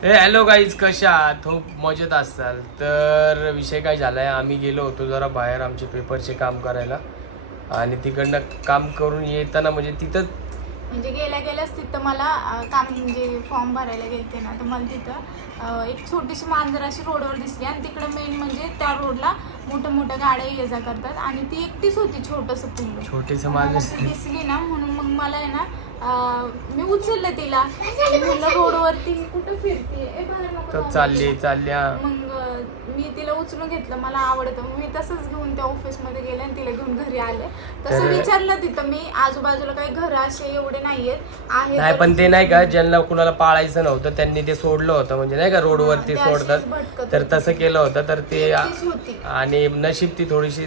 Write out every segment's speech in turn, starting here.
ए hello guys कशा आहात? खूप मजेत असाल. तर विषय काय झालाय आम्ही गेलो होतो जरा बाहेर आमचे पेपरचे काम करायला. आणि तिकडनं काम करून येताना म्हणजे तिथं म्हणजे गेल्या गेल्याच तिथं मला अं, काम म्हणजे फॉर्म भरायला गेलते ना तर मला तिथं अं, एक छोटीशी मांजर अशी रोडवर दिसली आणि तिकडं मेन म्हणजे त्या रोडला मोठ्या मोठ्या गाड्या ये जा करतात. आणि ती एकटीच होती छोटंसं पिल्लू छोटेस मला माझं ती दिसली ना म्हणून मग मला आहे ना मी उचललं तिला. म्हणलं रोडवरती कुठं फिरते. चालली चालल्या मग मी तिला उचलून घेतलं मला आवडतं. मी तसंच घेऊन त्या ऑफिसमध्ये गेले आणि तिला घेऊन घरी आले. तसं विचारलं तिथं मी आजूबाजूला काही घर असे एवढे नाहीयेत. आहे पण ते नाही का ज्यांना कुणाला पाळायचं नव्हतं त्यांनी ते सोडलं होतं. म्हणजे नाही का रोडवरती सोडतात. तर. तसं केलं होतं तर ते आणि नशीब ती थोडीशी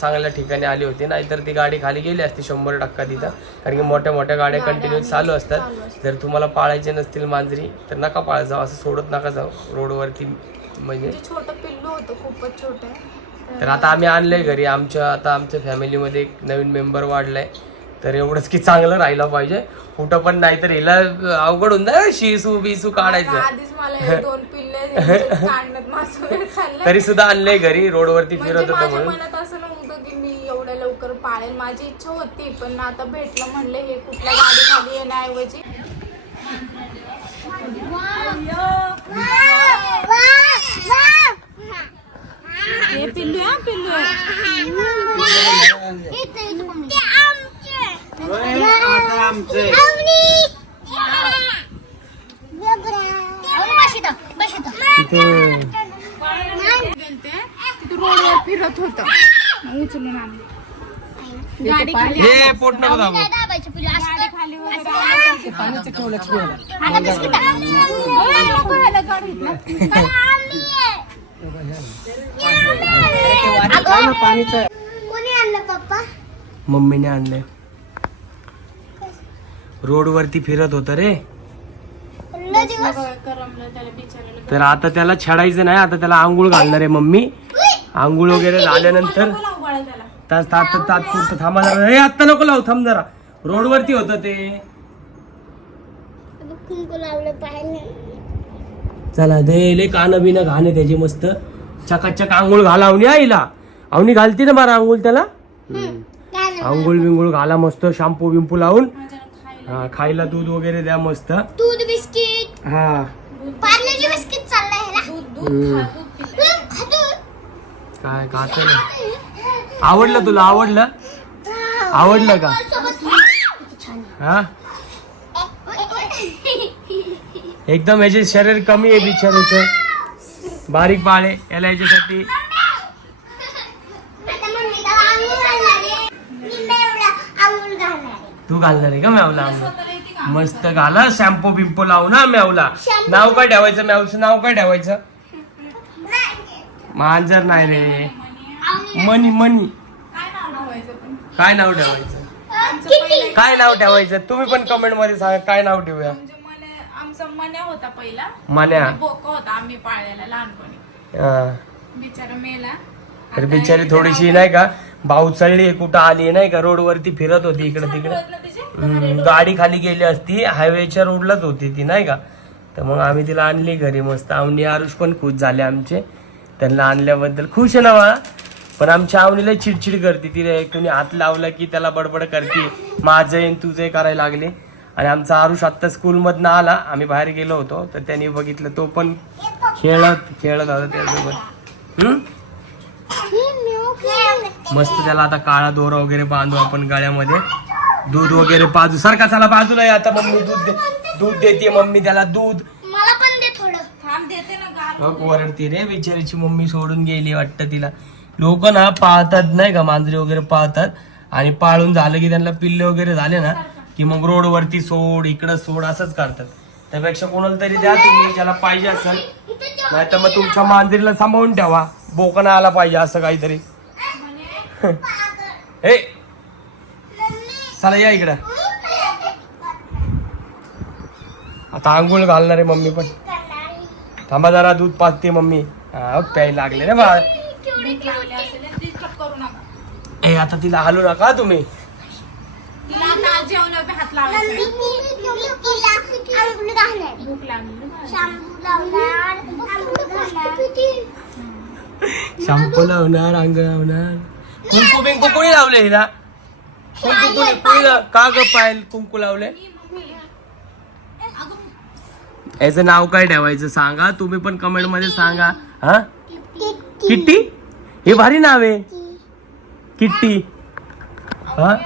चांगल्या ठिकाणी आली होती. नाहीतर ती गाडी खाली गेली असती शंभर टक्का तिथं. कारण की मोठ्या मोठ्या गाड्या कंटिन्यू चालू असतात. जर तुम्हाला पाळायचे नसतील मांजरी तर नका पाळत जाऊ. असं सोडत नका जाऊ रोडवरती म्हणजे. म्हणजे छोटं पिल्लू होतं खूपच छोटं. तर आता आम्ही आणलंय घरी. आमच्या आता आमच्या फॅमिलीमध्ये एक नवीन मेंबर वाढलाय. तर एवढंच की चांगलं राहिलं पाहिजे. कुठं पण नाही तर हिला अवघड होऊन जाईल. शिसू बिसू काढायचं. आधीच मला हे दोन पिल्ले यांच्यात काढण्यात माझा वेळ चाललाय. तरी सुद्धा आणलंय घरी रोडवरती म्हणजे फिरत होतं माझ्या म्हणून. मनात असं नव्हतं की मी एवढ्या लवकर पाळेल माझी इच्छा होती पण आता भेटलं म्हणले हे कुठल्या गाडी खाली येण्याऐवजी. हे पिल्लू आहे, पिल्लू. आहे. रोडवर फिरत होत उचलून आणलं गाडी खाली हे पोट नको दाबू. गाडी खाली वगैरे आलं तर ओय, नको ह्याला गाडीत ना. कोणी आणलं पप्पा? मम्मीने आणलंय. रोडवरती फिरत होतं रे. तर आता त्याला छेडायचं नाही आता त्याला आंघोळ घालणार आहे मम्मी. आंघोळ वगैरे झाल्यानंतर तास तात तात्पुरतं थांबा जरा. हे आत्ता नको लावू थांब जरा. रोडवरती होतं ते. कुंकू लावलं पाहिजे चला दे ले कानं बिनं घाणे त्याची मस्त. चकाचक आंघोळ घाला आवनी आईला. आवनी घालती ना मारा आंघोळ त्याला? आंघोळ बिंघोळ घाला मस्त शॅम्पू बिंपू लावून हा खायला दूध वगैरे द्या मस्त. दूध बिस्किट. हा. पार्लेजी बिस्किट चाललंय ह्याला. दूध दूध खा दूध पिते. खातो. काय खात ना आवडलं तुला आवडलं? आवडलं का? हा? एकदम याचे शरीर कमी आहे बिचारीचं बारीक बाळ आहे याला याच्यासाठी आता मम्मी त्याला आंघोळ घालणार आहे. मी मेवला आंघोळ घालणार आहे. तू घालणार आहे का मॅवला? मस्त घाला शॅम्पू बिंपू लावू ना मॅवला नाव काय ठेवायचं? मॅवचं नाव काय ठेवायचं? मांजर नाही रे. मनी मनी. काय नाव ठेवायचं काय नाव ठेवायचं? आमचं पहिलं काय नाव ठेवायचं? तुम्ही पण कमेंटमध्ये सांगा काय नाव ठेवूया? म्हणजे मने आमचा मन्या होता पहिला. मान्या बोका होता आम्ही पाळलेला लहानपणी. हा. बिचारा मेला. तर बिचारी थोडीशी नाही का? भाऊचळली कुठं आली नाही का? रोडवरती फिरत होती इकडे तिकडे. गाडी खाली गेली असती हायवेच्या रोडलाच होती ती नाही का? तर मग आम्ही तिला आणली घरी मस्त. आवनी आरुष पण खुश झाले आमचे. त्यांना आणल्याबद्दल खुश आहे ना बा? पण आमच्या आवनीला चिडचिड करते तिला कोणी हात लावला की त्याला बडबड करते. माझं तुझं करायला लागले. आणि आमचा आरुष आत्ता स्कूलमधनं आला. आम्ही बाहेर गेलो होतो. तर त्यांनी बघितलं तो पण खेळत खेळत होता त्यासोबत. मस्त त्याला आता काळा दोरा वगैरे बांधू आपण गळ्यामध्ये. दूध वगैरे पाजू. सारखा चला बाजूला आहे आता मम्मी दूध दे दूध देते मम्मी त्याला दूध. मला पण दे थोडं. थांब देते ना बघ वरडती रे बिचारीची मम्मी सोडून गेली वाटतं तिला. लोक ना पाळतात नाही का मांजरे वगैरे पाळतात. आणि पाळून झालं की त्यांना पिल्ले वगैरे झाले ना की मग रोडवरती सोड इकडं सोड असंच करतात. त्यापेक्षा कोणाला तरी द्या तुम्ही ज्याला पाहिजे असेल. नाही तर मग तुमच्या मांजरीला सांभाळून ठेवा. बोकणा आला पाहिजे असं काहीतरी. हे. चला या इकडं. आता आंघोळ घालणार आहे मम्मी पण. थांबा जरा दूध पाजते मम्मी. हा प्यायला लागले ना बा ए आता तिला हलू नका तुम्ही. शॅम्पू लावणार अंग लावणार. कुंकू बिंकू कोणी लावले हिला? कुंकू कोणी कोणी लाव- का ग पायल कुंकू लावले? याचं नाव काय ठेवायचं सांगा? तुम्ही पण कमेंटमध्ये सांगा. हा? किट्टी? हे भारी नाव आहे. किट्टी. हा?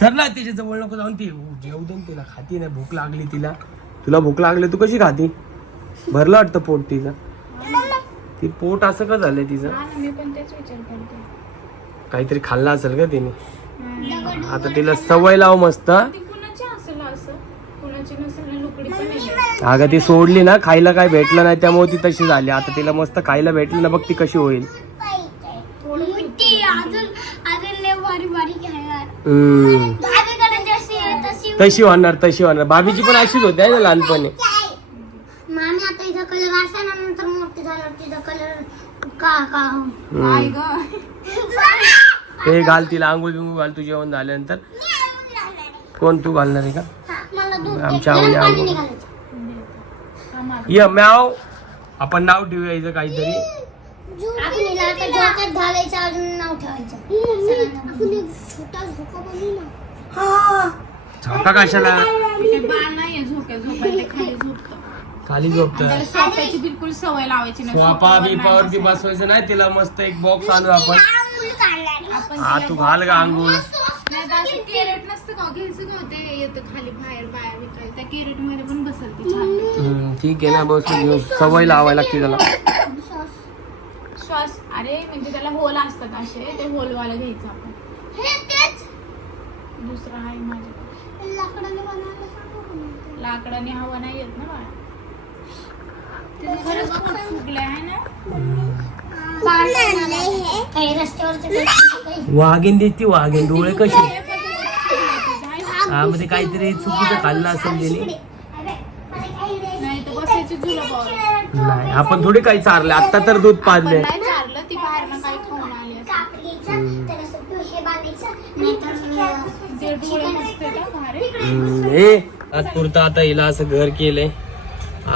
सर ना त्याच्याजवळ नको जाऊन ती जेवू दे ना तिला. खाती नाही भूक लागली तिला. तुला भूक लागली तू कशी खाती? भरलं वाटतं पोट तिचं. ती पोट असं का झालंय तिचं? मी पण तेच विचार करते. काहीतरी खाल्लं असेल का तिने. आता तिला सवय लाव मस्त. अगं ती सोडली ना खायला काय भेटलं नाही त्यामुळे ती तशी झाली. आता तिला मस्त खायला भेटलं ना बघ ती कशी होईल. तशी तशी होणार तशी होणार. भाभीची पण अशीच होती आहे ना लहानपणी. मामी आता इथं कलर ते घाल तिला आंघोळ बिंगू घाल तू जेवण झाल्यानंतर कोण तू घालणार आहे का मला दूध आमच्या. आवडी आंघोळ. हा. ये म्याव आपण नाव ठेवूया हिचं काहीतरी झोका बनवू ना झोका खाली झोपतं खाली झोपत त्याला स्वतःची बिलकुल सवय लावायची नाही. स्वापा बिपावरती. बसवायचं नाही तिला मस्त एक बॉक्स आणू आपण. आपण हा तू घाल नाही तर असं कॅरेट नसतं का घ्यायचं का ते? येतं खाली बाहेर बाहेर विकायला. त्या कॅरेटमध्ये पण बसल ती छान. हम्म, ठीक आहे ना बस घेऊ सवय लावायला लागते त्याला. श्वास अरे म्हणजे त्याला होल असतात असे. ते होल वाला घ्यायचं आपण. हे तेच. दुसरं आहे माझ्याकडे. लाकडाने बनवायला सांगू का मी? लाकडाने हवा नाही येत ना बाळा तिचं खरंच पोट फुगलंय आहे ना काही वाघीन दिसती वाघीन डोळे कसे? हे मध्ये काहीतरी चुकीचं खाल्लं असेल त्याने. नाही. आपण थोडी काही चारले आता तर दूध पाजले. हा हे आज पुरता आता हिला असं घर केलंय.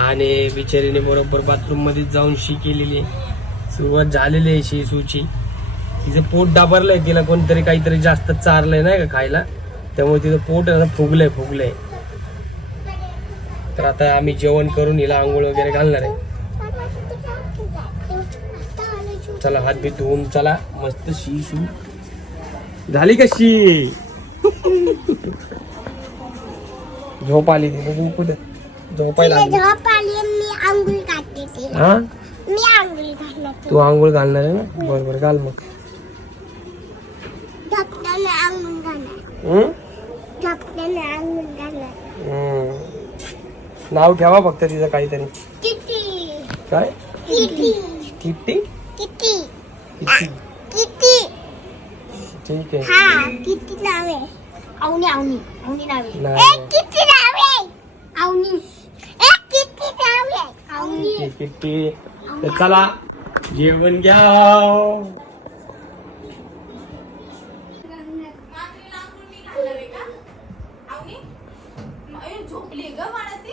आणि बिचारीने बरोबर बाथरूममध्येच जाऊन शी केलेली. आहे. सुरुवात झालेली आहे शी सूची. तिचं पोट डाबरलंय तिला कोणतरी काहीतरी जास्त चारलंय नाही का खायला? त्यामुळे तिचं पोट आहे ना फुगलंय फुगलंय. तर आता आम्ही जेवण करून हिला आंघोळ वगैरे घालणार आहे. चला हात बी धुवून चला. मस्त शी शू झाली कशी झोप आली ती बघू कुठं. झोपायला लागली. झोप आली मी आंघोळ घालते तिला. हा? मी आंघोळ घालणार तू आंघोळ घालणार आहे ना? बरोबर घाल मग. झोपल्याने आंघोळ घालणार. हम्म? झोपल्याने आंघोळ घालणार. हम्म. नाव ठेवा फक्त तिचं काहीतरी. किती? काय? किती? किट्टी किती? किट्टी किती? ठीक आहे. हा किती नाव? आहे अवनी अवनी. अवनी नाव. आहे नाही. ए, किती नाव? आहे अवनी ए, किती नाव आहे अवनी ठीक आहे, किट्टी तर चला जेवण घ्या रात्रीला आंघोळ मी घालणार आहे का? आवनी? म- ए, झोपली ग बाळा ती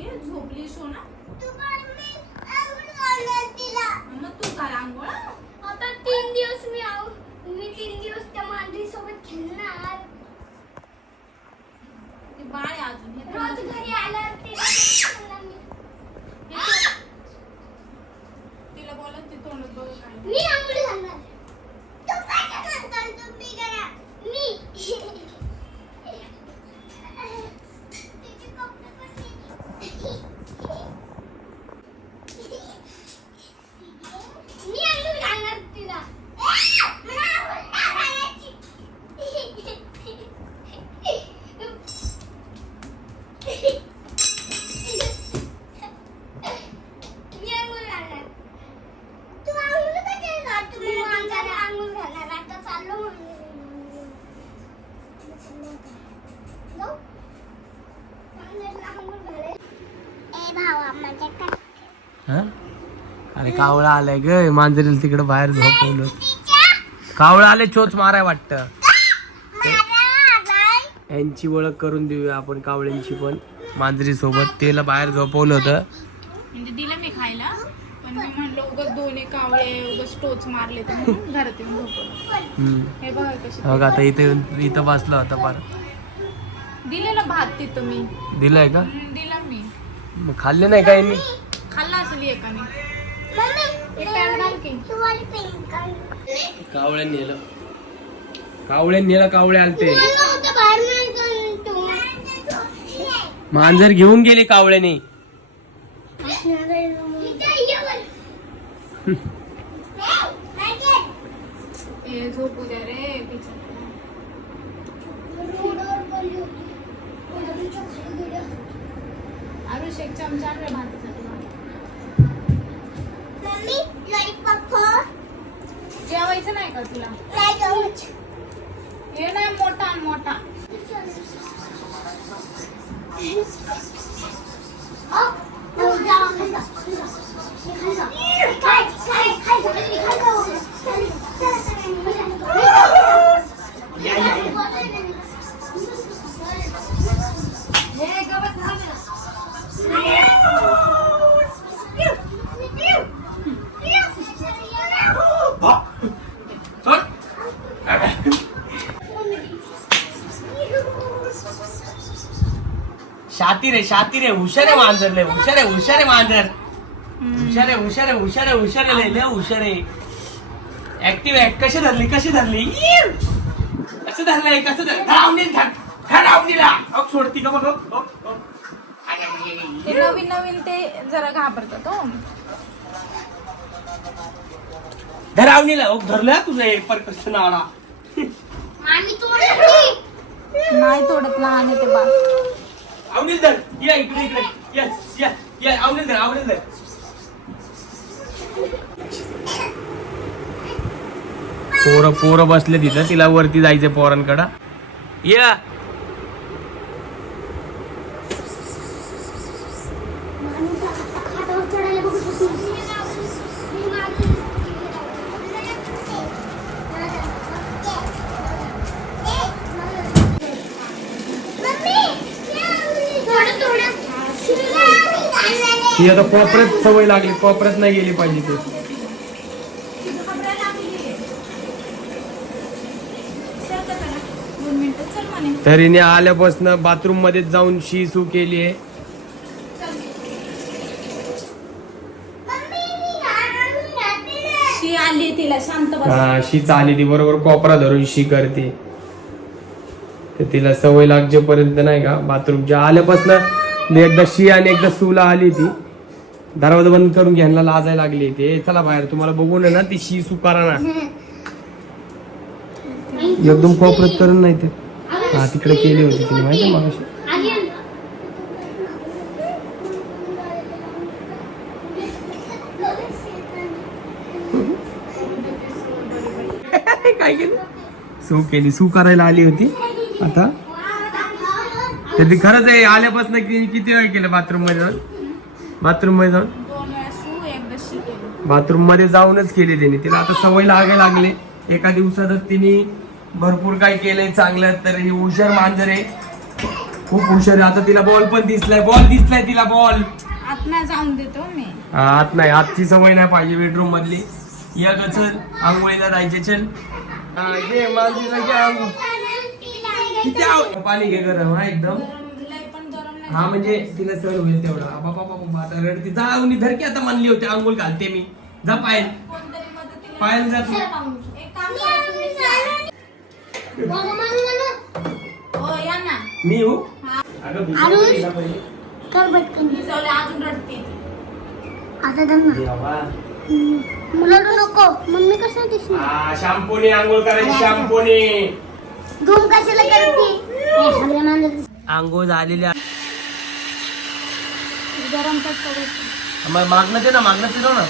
ए, झोपली सोना तू पण मी आंघोळ घालणार तिला मग तू घाल आंघोळ आता तीन दिवस मी आव मी तीन दिवस त्या मांजरी सोबत खेळणार ते बाळ आहे अजून हे रोज तर- घरी आल्यावर तिला खेळणार मी. हे तर- तिला बोलत ते तोंडात बघ काय मी आंघोळ घालणार तू काय करणार तू मी करा मी तिचे कपडे पण मी- मी आंघोळ घालणार तिला मला आंघोळ नाही घालायची. मी आंघोळ घालणार तू आंघोळ का करणार तुम्ही मांजरा आंघोळ घालणार आता चाललो म्हणून जाऊ मांजराला आंघोळ घालायला. ए भावा माझ्या का हा? अरे कावळा आलाय ग मांजरीला तिकडे बाहेर झोपवलं. कावळा आले चोच माराय वाटत. यांची ओळख करून देऊया आपण कावळ्यांची पण मांजरी सोबत. तिला बाहेर झोपवलं होतं. म्हणजे दिलं मी खायला पण मी म्हणलं उगाच दोन एक कावळे उगाच टोच मारले तर म्हणून घरात येऊन झोपवलं. हम्म. हे बघा कशी बघ आता इथे बसला होता फार दिलेलं भात तिथं मी. दिलंय का? दिला मी. मग खाल्ले नाही काही मी खाल्ला असेल एकाने. कावळ्या नेलं. कावळ्या नेलं कावळे आलते बाहेर नाही तू. मांजर घेऊन गेले कावळ्याने एक चमचा मम्मी लॉलीपॉप जेवायचं नाही का तुला? नाही गमत हे नाही मोठा आण मोठा हे शातीर आहे शातीर आहे हुशार आहे मांजर लय हुशार आहे हुशार आहे मांजर हुशार आहे हुशार आहे हुशार आहे हुशार आहे लय लय हुशार. आहे ऍक्टिव्ह आहे कशी धरली कशी धरली! कसं धरलंय कसं धर धरावणी धर धरावणीला अहो, सोडती का आय. ते नवीन नवीन ते जरा घाबरतात हो. धरावणीला अहो, धरलं तुझं हे परकस नावाला नाही तोडत लहान आहे ते बाळ. अवनील धर. या इकडे इकडे. यस या या. अवनील धर अवनील धर. पोरं पोरं बसले तिथं. तिला वरती जायचं पोरांकडं. या खाटावर चढायला बघत थोडं थोडं ती आता कोपऱ्यात सवय लागली कोपऱ्यात नाही गेली पाहिजे ते. तरीने आल्यापासून बाथरूममध्ये जाऊन शी सू केली आहे. शी हा शीच आली ती बरोबर कोपरा धरून शी करते. तर तिला सवय लागजेपर्यंत नाही का बाथरूमच्या आल्यापासून एकदा शी आणि एकदा सूला आली ती. दरवाजा बंद करून घ्यायला लाजाय लागली ते. चला बाहेर तुम्हाला बघून आहे ना ती शी सू ना. एकदम कॉपरेट करून नाही ते. हा तिकडे केली होती तिने माहिती मागाशी. काय केलं? सू केली सू करायला आली होती. आता? तर ती खरंच आहे आल्यापासून किती वेळ केलं बाथरूममध्ये? बाथरूममध्ये जाऊन? दोन वेळा सू एकदा शी केली बाथरूममध्ये जाऊनच केली तिने. तिला आता सवय लागायला लागली. एका दिवसातच तिने भरपूर काय केलंय चांगलं तर ही हुशार मांजर आहे. खूप हुशार आहे. आता तिला बॉल पण दिसलाय. बॉल दिसलाय तिला बॉल आत नाही जाऊन देतो मी. आत नाही आजची सवय नाही पाहिजे बेडरूम मधली. या ग चल. आंघोळीला जायचे चल. हा, घे मांजरीला घे आंघोळ. किती आव- पाणी घे गरम हा एकदम गरम लय पण गरम नाही हा म्हणजे तिला सर होईल तेवढा. बाबा बाबा आता रडती. जा उनी धर की आता म्हणली होती आंघोळ घालते मी. जा पायल. पायल जा तू. एक काम करा तुम्ही जा. हो या ना. मी हा. नको. मम्मी कसं दिसणार हा शॅम्पूने आंघोळ करायची शॅम्पूने. धूम कशाला करते? आंघोळ झालेली. गरम भेटतो. मग मागणं ते ना मागणं फिरव ना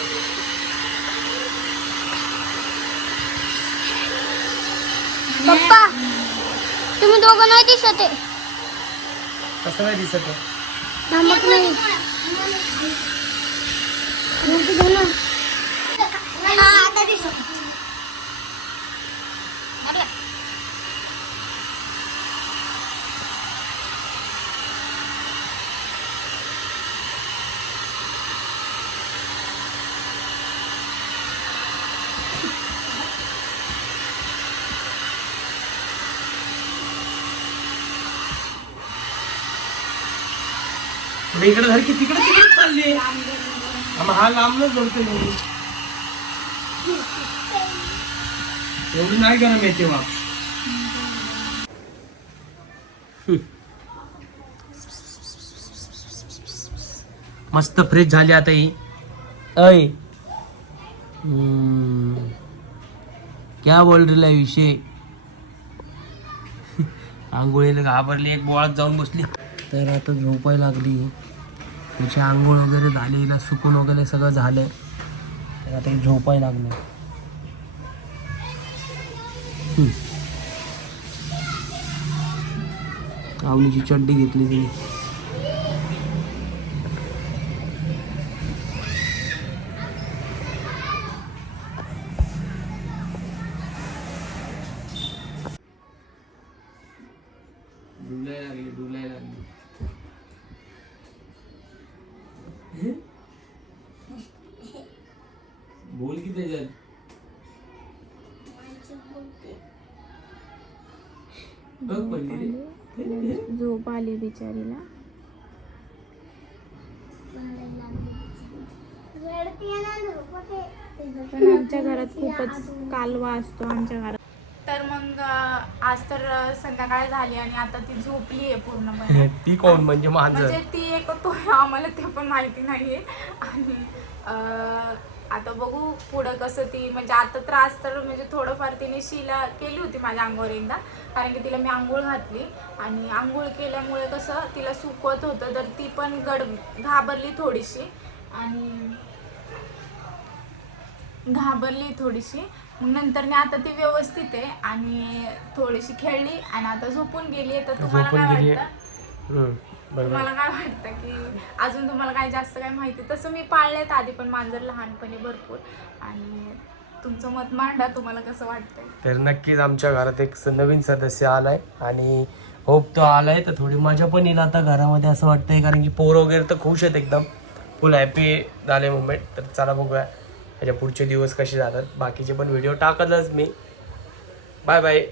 पप्पा तुम्ही दोघं नाही दिसत आहे कसं नाही दिसत आहे? धमक नाही. हा, आता दिसत मग इकडे झाली की तिकडे तिकडे चालली हा, हा लांबच जोडते मी. एवढी नाही गरम येते वा मस्त फ्रेश झाली आता ही. अय क्या बोल रेला विषय? आंघोळीला घाबरली एक बोळात जाऊन बसली. तर आता झोपाय लागली. त्याची आंघोळ वगैरे झाली हिला सुकून वगैरे सगळं झालं तर आता झोपाय झोपायला लागली चड्डी घेतली तिने. झोप आली बिचारीला. पण आमच्या घरात खूपच कालवा असतो आमच्या घरात. तर मग आज तर संध्याकाळ झाली आणि आता ती झोपली आहे पूर्णपणे. ती कोण? म्हणजे माझं. म्हणजे ती एक तो आम्हाला ते पण माहिती नाहीये. आणि अं, आता बघू पुढं कसं ती म्हणजे आता त्रास तर म्हणजे थोडंफार तिने शिला केली होती माझ्या अंगावर एकदा कारण की तिला मी आंघोळ घातली. आणि आंघोळ केल्यामुळे कसं तिला सुकवत होतं तर ती पण गड घाबरली थोडीशी. आणि घाबरली थोडीशी. मग नंतर आता ती व्यवस्थित आहे आणि थोडीशी खेळली आणि आता झोपून गेली तर तुम्हाला काय वाटतं? तुम्हाला काय वाटतं की अजून तुम्हाला काय जास्त काय माहिती? तसं मी पाळलेत आधी पण मांजर लहानपणी भरपूर. आणि तुमचं मत मांडा तुम्हाला कसं वाटतंय? तर नक्कीच आमच्या घरात एक स- नवीन सदस्य आलाय. आणि होप तो आलाय तर थोडी मजा पण येईल आता घरामध्ये असं वाटतंय. कारण की पोर वगैरे तर खुश आहेत एकदम. फुल हॅपी झाले मुंबईत तर चला बघूया. त्याच्या पुढचे दिवस कसे जातात. बाकीचे पण व्हिडिओ टाकतच मी. Bye bye